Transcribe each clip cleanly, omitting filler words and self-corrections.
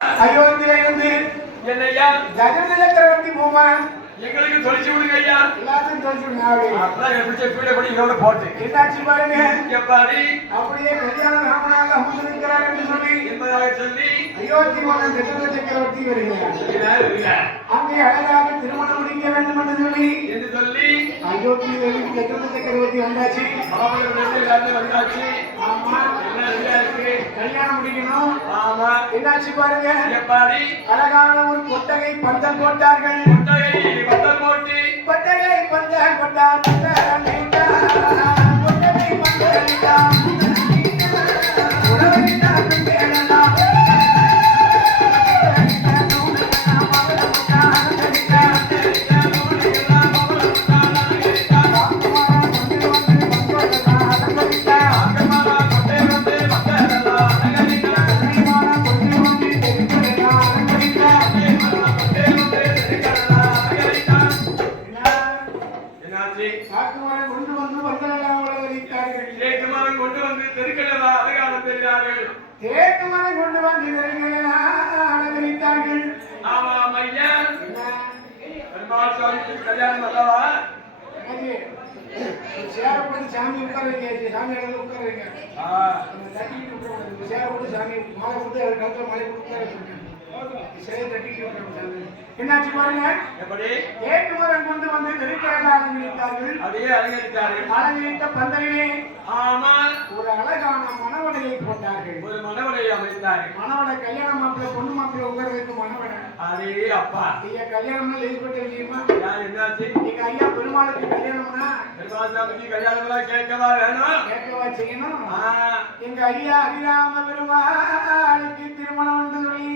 அயோத்தியிலிருந்து என்னையா தசரத சக்கரவர்த்தி பூமா எங்களுக்கு தொலைச்சு விடுங்க ஐயா. எல்லாத்தையும் தொலைச்சு விடுங்க. அதான் எப்படி பீட படி இதோட போட்டு என்னாச்சு பாருங்க. எப்பாடி அப்படியே கல்யாண ராமனாக அமர்ந்திருக்கிறார் என்று சொல்லி என்பதாக சொல்லி அயோத்தி மன்னன் தசரத சக்கரவர்த்தி வருகிறார். அங்கே அழகாக திருமணம் முடிக்க வேண்டும் என்று சொல்லி அயோத்தியிலிருந்து தசரத சக்கரவர்த்தி வந்தாச்சு. எல்லாரும் வந்தாச்சு. ஆமா, என்ன இருக்கு கல்யாணம் முடிக்கணும். ஆமா, என்னாச்சு பாருங்க. எப்பாடி அழகான ஒரு கொட்டகை பந்தல் போட்டார்கள். பந்தல் போட்டு கொட்டகை பந்தல் போட்டார். கொட்டகை பந்தல் கொண்டு வந்து அலங்கரித்தார்கள். ஆமாம் ஐயா. பெருமாள் சுவாமிக்கு கல்யாணம் அல்லவா? சேரப்பட்டு சாமி உட்காருங்க. சாமி இடத்துல உட்காருங்க. தட்டிட்டு விட்டுருவாங்க. சேரப்பட்டு சாமி மாலை கொடுத்து அவர் கழுத்துல மலை கொடுத்து என்னாச்சு பாருங்க. எப்படி ஏற்றுமரம் கொண்டு வந்து நெருக்கடலை அலங்கரித்தார்கள். அப்படியே அலங்கரித்தார்கள். அலங்கரித்த பந்தலிலே ஆமா ஒரு அழகான மணவடையை போட்டார்கள். ஒரு மணவடையை அமைத்தார்கள். மணவடை கல்யாண மாப்பிள்ளை பொண்ணு மாப்பிள்ளை உட்கார்றதுக்கு மணவடை. அதே அப்பா ஐயா கல்யாணம்னா எழுதிப்பட்டு இல்லையுமா? என்னாச்சு? நீங்க ஐயா பெருமாளுக்கு கல்யாணம்னா பெருமாள் கல்யாணம் கேட்கவா வேணும்? கேட்கவா செய்யணும். எங்க ஐயா ஹரிராம பெருமாளுக்கு திருமணம் என்று சொல்லி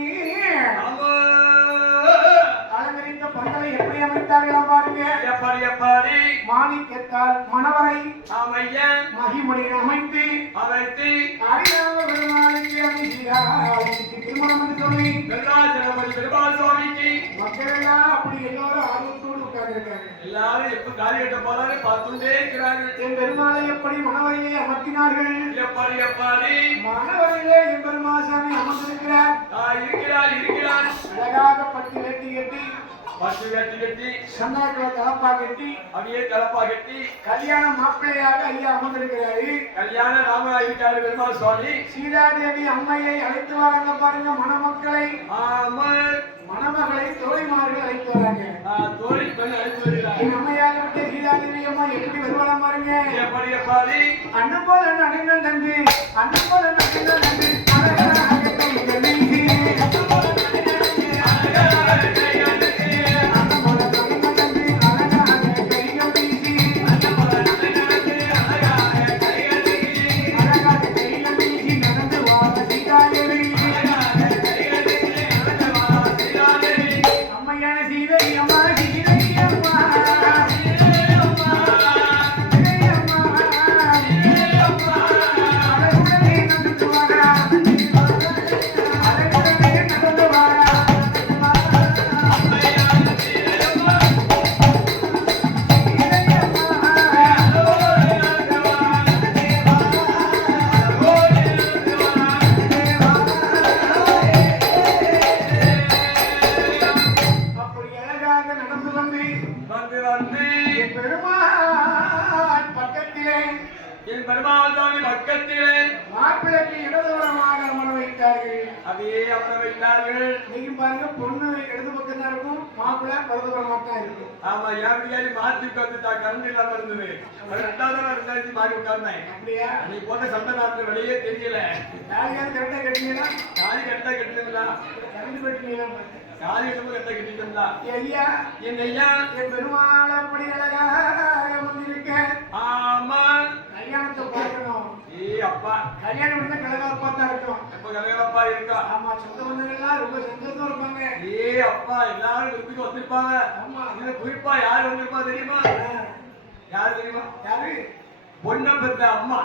அலங்கரித்த பந்தலை எப்படி அமைத்தார்களா பாருங்க. எப்படி எப்படி மாணிக்கத்தால் மணவரை மகிமுடியை அமைத்து ஹரிராம பெருமாளுக்கு திருமணம் என்று சொல்லி பெருமாள் சுவாமிக்கு மக்கள் எல்லாம் அப்படி எல்லாரும் ஆர்வத்தோடு உட்கார்ந்திருக்காங்க. எல்லாரும் எப்ப காலி கட்ட போறாரு பார்த்துட்டே இருக்கிறார்கள். என் பெருமாளை எப்படி மணவரையை அமர்த்தினார்கள். எப்படி எப்படி மணவரையிலே என் பெருமாசாமி அமர்ந்திருக்கிறார். இருக்கிறார் அழகாக பட்டு வேட்டி கட்டி சந்தாக்களை தலப்பா கட்டி அப்படியே தலப்பா கட்டி கல்யாண மாப்பிள்ளையாக ஐயா அமர்ந்திருக்கிறாரு. கல்யாண ராமராஜ் இருக்காரு பெருமாள் சுவாமி. சீதாதேவி அம்மையை அழைத்து வராங்க பாருங்க. மணமக்களை மணமகளை தோழிமார்கள் அழைத்து வராங்க. தோழி பெண் அழைத்து வருகிறார். என் அம்மையாக விட்டு சீதாதேவி அம்மா எப்படி வருவாங்க பாருங்க. எப்படி எப்படி அண்ணன் போல நடுங்கள் நன்றி அண்ணன் போல நடுங்கள் நன்றி என் பெருமாள் சுவாமி பக்கத்திலே மாப்பிள்ளைக்கு இடதுபுறமாக அமர வைத்தார்கள். அப்படியே அமர வைத்தார்கள். நீங்க பாருங்க, பொண்ணு இடது பக்கம் தான் இருக்கும், மாப்பிள்ளை வலதுபுறமாக தான் இருக்கும். ஆமா, என் பிள்ளையாரி மாற்றி உட்காந்துட்டா, கரண்ட் இல்லாம இருந்தது. ரெண்டாவது மாறி உட்கார்ந்தேன். அப்படியா? நீ போட்ட சண்டை நாட்டு வெளியே தெரியல. யாரையாவது கரெக்டா கட்டினீங்களா? யாரு கரெக்டா கட்டினீங்களா? கரண்ட் கட்டினீங்களா? யாரு இடமும் கரெக்டா கட்டிட்டா? ஐயா, என் ஐயா, என் பெருமாள் அப்படி அழகாக வந்திருக்க. ஆமா, கல்யாணத்தை பார்க்கணும். அப்பா கல்யாணம் பண்ண கலகலப்பா தான் இருக்கும். எப்ப கலகலப்பா இருக்கா? ஆமா, சொந்த பந்தங்கள்லாம் ரொம்ப சந்தோஷமா இருப்பாங்க. அப்பா எல்லாரும் வீட்டுக்கு வந்திருப்பாங்க. ஆமா, இதுல குறிப்பா யாரு வந்திருப்பா தெரியுமா? யாரு தெரியுமா? யாரு? பொண்ணை பெற்ற அம்மா,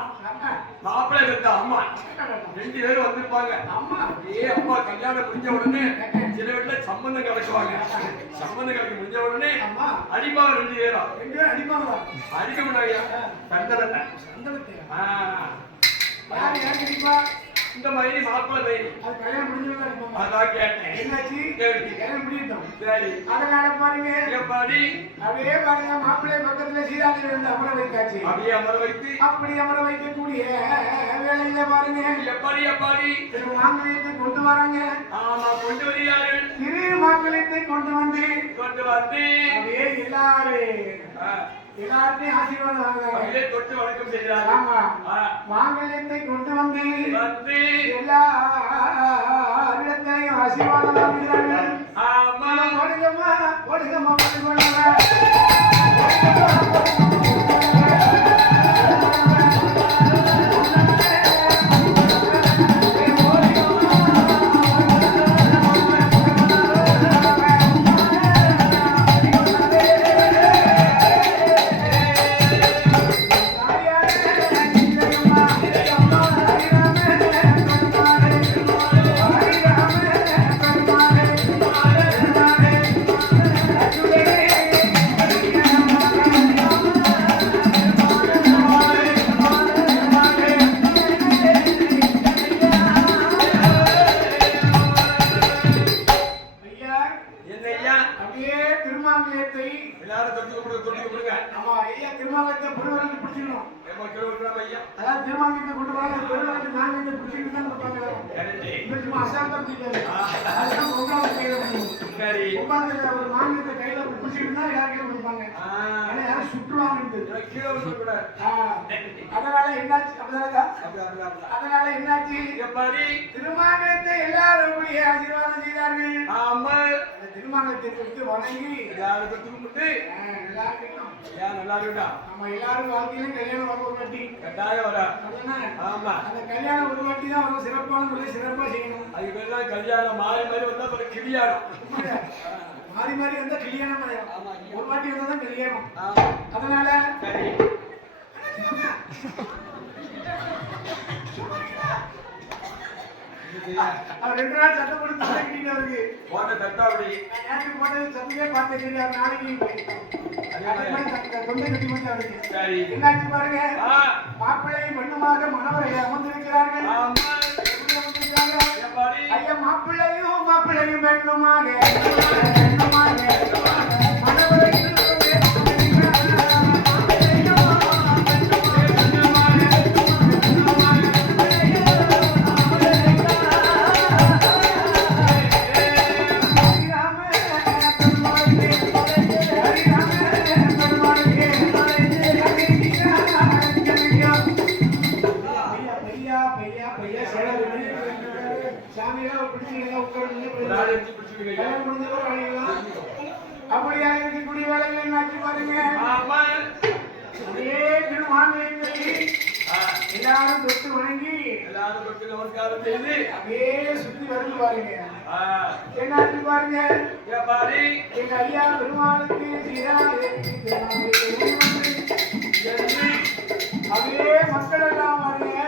மாப்பிள்ளை பெற்ற அம்மா, ரெண்டு பேரும் வந்திருப்பாங்க. அம்மா அப்பா கல்யாணம் முடிஞ்ச உடனே சில வீட்டுல சம்பந்தம் கிடைக்குவாங்க. சம்பந்தம் கிடைக்க முடிஞ்ச உடனே அடிப்பாங்க. ரெண்டு பேரும் அடிப்பாங்களா? அடிக்க மாட்டாங்க. சந்தனத்தை சந்தனத்தை ஆஹ் யாரு யாரு அடிப்பா? இந்த மாதிரி மாப்பிள்ளை மயிறு அது கல்யாணம் முடிஞ்சவங்க இருப்பாங்க. அதான் கேட்டேன். என்னாச்சு? சரி. கல்யாணம் முடியட்டும். சரி அதனால பாருங்க எப்படி அப்படியே பாருங்க மாப்பிள்ளை பக்கத்துல சீராதை வந்து அமர வைத்தாச்சு. அப்படியே அமர வைத்து அப்படி அமர வைக்கக்கூடிய வேலையில பாருங்க எப்படி எப்படி மாங்கல்யத்தை கொண்டு வராங்க. ஆமா கொண்டு வருகிறார்கள். திரு மாங்கல்யத்தை கொண்டு வந்து அப்படியே எல்லாருமே ஆசீர்வாதம் வாங்குறாங்க. அப்படியே தொட்டு வணக்கம் செய்கிறார்கள். ஆமா மாங்கல்யத்தை கொண்டு வந்து எல்லா இடத்தையும் ஆசீர்வாதம் வாங்குகிறார்கள். ஆமா ஓடுங்கம்மா ஓடுங்கம்மா ஓடுங்க. எல்லாரும் தொட்டி கொடுங்க. ஆமா ஐயா திருமாங்கலத்தை பெருவரத்து பிடிச்சிக்கணும். ஏமா கிலோகிராம் ஐயா அதான் திருமாங்கலத்தை கொண்டு வராங்க பெருவரத்து நாங்க பிடிச்சிட்டு தான் கொடுப்பாங்க. இந்த சும்மா அசால்ட்டா பிடிக்காது. அதுதான் பொங்கல் கையில பிடிக்கும். சரி பொங்கல் ஒரு மாங்கலத்தை கையில பிடிச்சிட்டு தான் யாருக்கும் கொடுப்பாங்க. ஏன்னா யாரும் சுற்றுவாங்க கீழே கூட. அதனால என்னாச்சு? அதனால என்னாச்சு? எப்படி திருமாங்கலத்தை எல்லாரும் ஆசீர்வாதம் செய்தார்கள். ஆமா அந்த திருமாங்கலத்தை கொடுத்து வணங்கி எல்லாரும் கும்பிட்டு நல்லா இருக்கா. நம்ம எல்லாரும் வாழ்க்கையிலும் கல்யாணம் வர ஒரு வாட்டி கட்டாயம் வர. ஆமா அந்த கல்யாணம் ஒரு வாட்டி தான் வரும். சிறப்பான முறையில் சிறப்பா செய்யணும். அது பேர் தான் கல்யாணம். மாறி மாறி வந்தா அப்புறம் கிளியாடும். மாறி மாறி வந்தா கல்யாணம் ஒரு வாட்டி வந்தா தான் கல்யாணம். அதனால சரி அவர் 2 நாள் சத்தம் போட்டு தட்டிக்கிட்டு அவருக்கு போட்ட தட்டா அப்படி நேற்றுக்கு போட்டது சத்தமே பார்த்து தெரியாது. நாளைக்கு தொண்டை கட்டி மட்டும் அவருக்கு சரி என்னாச்சு பாருங்க. மாப்பிள்ளை பெண்ணுமாக மணவரை அமர்ந்திருக்கிறார்கள். ஐயா மாப்பிள்ளையும் பெண்ணுமாக மணவரை அப்படியா இருக்கக்கூடிய வேலைகள் என்னாச்சு பாருங்க. எல்லாரும் தொட்டு வணங்கி எல்லாரும் தொட்டு நமஸ்காரம் செய்து அப்படியே சுத்தி வந்து பாருங்க. என்னாச்சு பாருங்க. எங்க ஐயா பெருமாளுக்கு அப்படியே மக்கள் எல்லாம் பாருங்க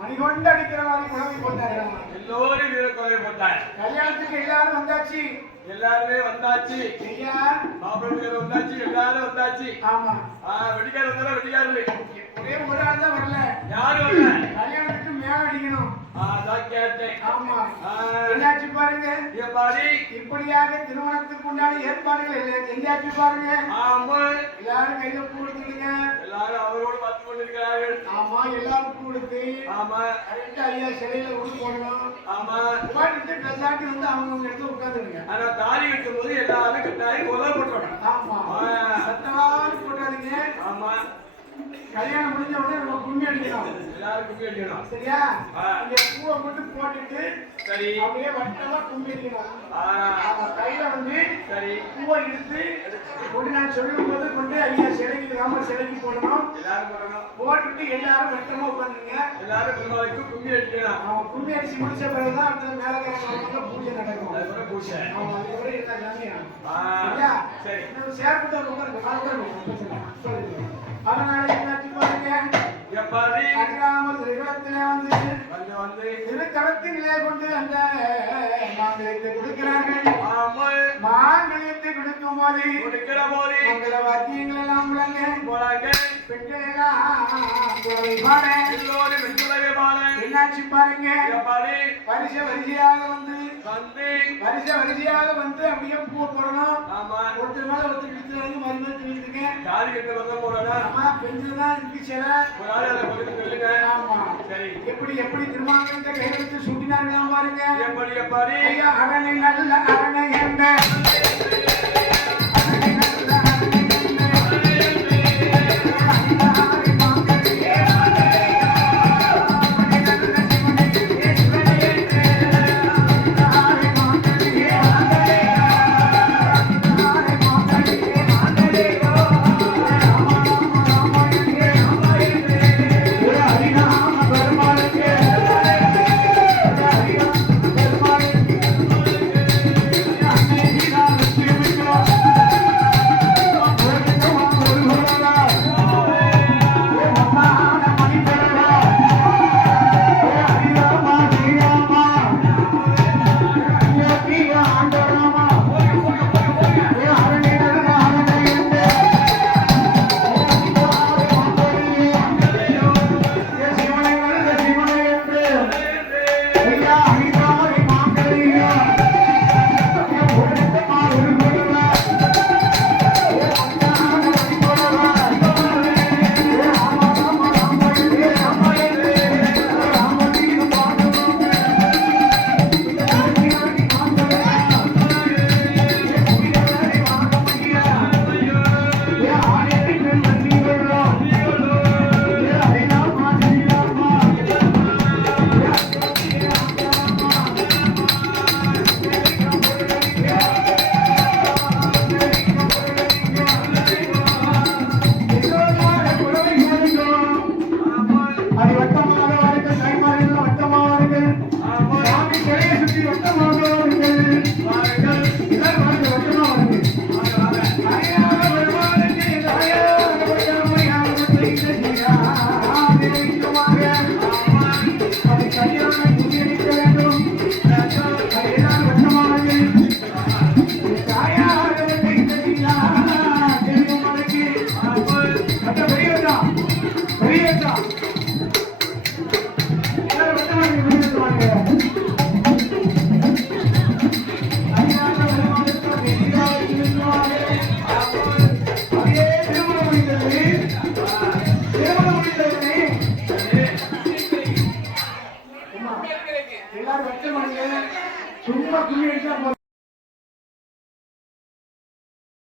மணிகொண்டு அடிக்கிற மாதிரி குழந்தை போட்டாங்க. எல்லோரும் வீர கொலை போட்டாங்க. கல்யாணத்துக்கு எல்லாரும் வந்தாச்சு. எல்லாருமே வந்தாச்சு. ஐயா மாப்பிள்ளை வந்தாச்சு. எல்லாரும் வந்தாச்சு. ஆமா வெடிக்கார வந்தாலும் வெடிக்காரு. ஒரே ஒரு ஆள் தான் வரல. யாரும் வரல. கல்யாணத்துக்கு மேல அடிக்கணும். அதான் கேட்டேன். ஆமா என்னாச்சு பாருங்க. இப்படியாக திருமணத்துக்கு உண்டான ஏற்பாடுகள் எல்லாம் செஞ்சாச்சு பாருங்க. ஆமா எல்லாரும் கையில பூ கொடுத்துடுங்க. எல்லாரும் அவரோடு பார்த்து கொண்டிருக்கிறார்கள். ஆமா எல்லாரும் பூ கொடுத்து ஆமா கரெக்டா ஐயா சிலையில உள்ள போடணும். ஆமா உட்காந்துட்டு ட்ரெஸ்ஸாட்டி வந்து அவங்க எடுத்து உட்காந்துருங்க. ஆனா தாலி கட்டும் போது எல்லாரும் கட்டாயம் கொலை போட்டோம். ஆமா சத்தமாவது போட்டாதீங்க. ஆமா கல்யாணம் முடிஞ்ச உடனே நம்ம கும்மி அடிக்கணும். எல்லாரும் கும்மி அடிக்கணும். சரியா? இங்க பூவை மட்டும் போட்டுட்டு சரி அப்படியே வட்டமா கும்மி அடிக்கணும். கையில வந்து சரி பூவை எடுத்து கொண்டு நான் சொல்லும் போது கொண்டு ஐயா சிலைக்கு ராமர் சிலைக்கு போடணும். எல்லாரும் போடணும். போட்டுட்டு எல்லாரும் வட்டமா உட்காந்துங்க. எல்லாரும் பெருமாளுக்கு கும்மி அடிக்கணும். அவன் கும்மி அடிச்சு முடிச்ச பிறகுதான் அடுத்த மேலக்காரங்க பூஜை நடக்கும். அதுக்கப்புறம் பூஜை. அவன் அதுக்கப்புறம் என்ன ஜாமியா? சரி சேர்ப்பு அதனால என்னாச்சு பாருங்க. அடிராமல் திருவிழத்திலே வந்து திருக்கரத்திலே கொண்டு அந்த மாங்கல்யத்தை கொடுக்கிறார்கள். மாங்கல்யத்தை கொடுக்கும் கொடுக்கும் போது கொடுக்கிற போது மங்கள வாத்தியங்கள் எல்லாம் முழங்க போறாங்க பெண்கள் எல்லாம் குழவை பாட எல்லோரும் வெண்குலவே பாட என்னாச்சு பாருங்க பாரு வரிசையாக வந்து வந்து வரிசையாக வந்து அப்படியே பூ போடணும் ஆமா ஒருத்தர் மேல ஒருத்தர் விழுத்துறாங்க மருந்து விழுத்துங்க யாரு எங்க வந்து போறா ஆமா பெண்கள் தான் இருக்கு சில ஒரு ஆளு அதை கொடுத்து சொல்லுங்க ஆமா சரி எப்படி திருமாங்கலத்தை கையெழுத்து சூட்டினார்கள் பாருங்க எப்படி எப்பாரு ஐயா அரணை நல்ல அரணை என்ற எல்லாரும் வச்ச மணிங்க சும்மா கும்மி அடிச்சா